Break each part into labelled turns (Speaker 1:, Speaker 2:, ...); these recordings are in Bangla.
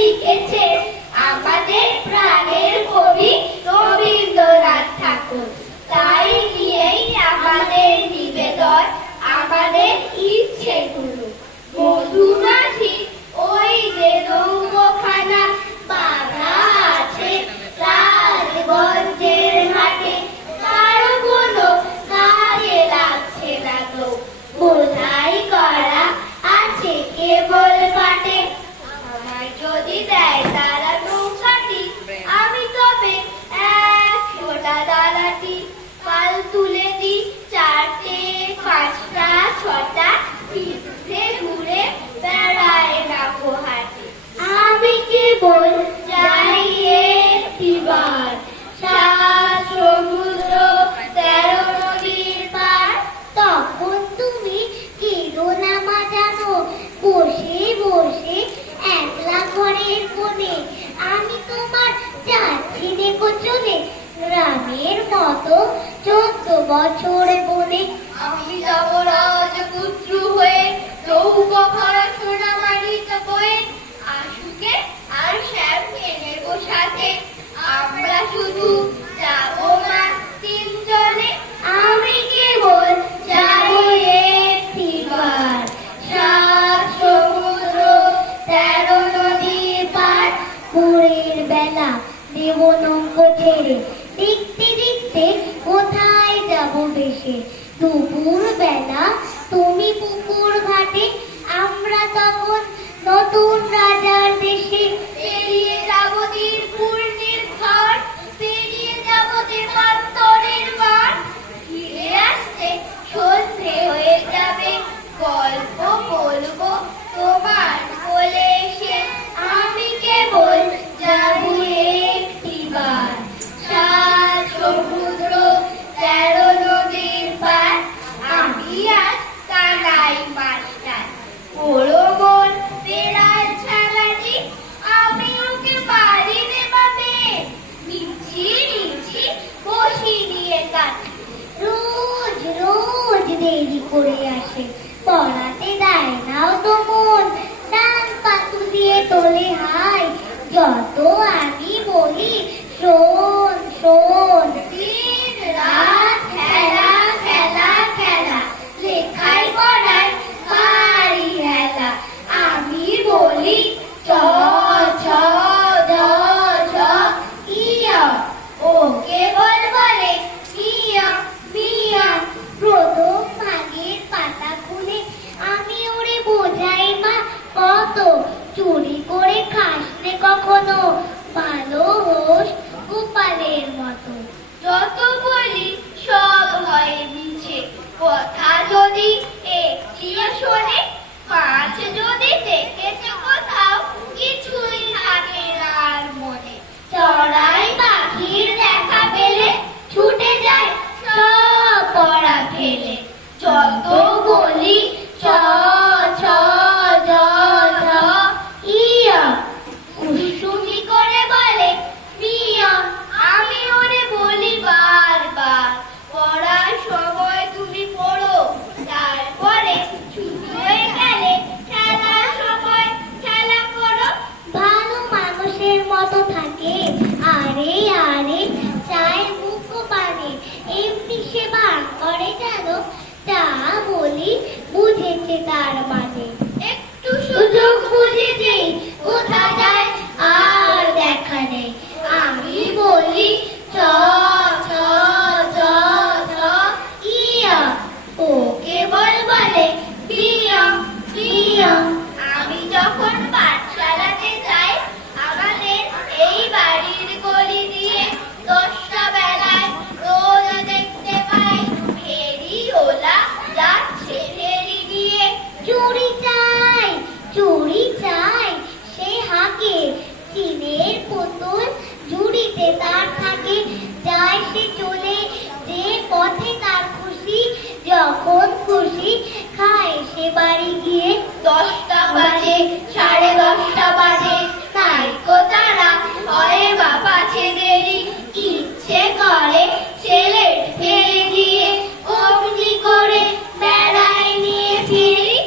Speaker 1: লিখেছে আমাদের প্রাণের কবি রবীন্দ্রনাথ ঠাকুর। তাই নিয়েই আমাদের নিবেদন আমাদের ইচ্ছেগুলো। মধুমাছি যদি দেয় তারা নৌকাটি আমি তবে একশোটা দালাটি কাল তুলে দি চারটে পাঁচটা ছটা ফিরতে ঘুরে বেড়ায় না পোহাটি আমি কেবল যাই একটিবার সাত সমুদ্র তেরো নদীর পার তখন তুমি কেঁদো না মা জানো বসে বসে একলা ঘরের কোণে আমি তোমার যাচ্ছি দেখো চলে গ্রামের মতো চোদ্দ বছর বনে আমি যাব রাজপুত্র হয়ে নৌকো ভরা সোনা মারিতে বয়ে আশুকে আর শ্যামকে নেব সাথে। আমরা শুধু যাব মা তিনজনে। আমি কেবল যাই একটিবার সাত সমুদ্র, তেরো নদীর পার। ভোরের বেলা দেব নৌক ছেড়ে। দেখতে দেখতে যাব দুপুর বেলা তুমি পুকুর ঘাটে আমরা তখন নতুন রাজার করে আসে পড়াতে দেয় নাও তো মন, ডান পাতু দিয়ে তোলে হাই। যত আমি বলি শোন গোপালের মতো। যত বলি সব হয় নিচে কথা যদি একটিও শোনে, মাছ যদি দেখেছে কোথাও, কিছুই থাকে আর মনে। চড়াই পাখির দেখা পেলে, ছুটে যায় সব পড়া ফেলে যত বলি চ ছ জ ঝ ইয়া কুসুমি করে বলে মিয়া আমি ওরে বলি বারবার পড়ার সময় তুমি পড়ো তারপরে ছুটি হয়ে গেলে খেলার সময় খেলা করো ভালো মানুষের মতো থাকে আরে আরে চায় মুখ পানে এমনি সে বার করে যেন তা বলি বুঝেছে তার মানে মেয়ে বাড়ি গিয়ে দশটা বাজে, সাড়ে দশটা বাজে। নাইকো তারা হয় বাবা ছেদেরই ইচ্ছে করে ছেলের ফেলে দিয়ে অমনি করে বেড়াই নিয়ে ফিরি।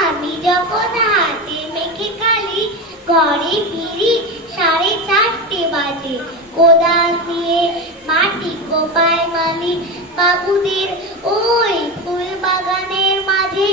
Speaker 1: আমি যখন হাতে মেখে কালি,
Speaker 2: ঘরে ফিরি সাড়ে চারটে বাজে। কোদাল দিয়ে মাটি কোপায় মালি, বাবুদের ওই ফুল বাগানের মাঝে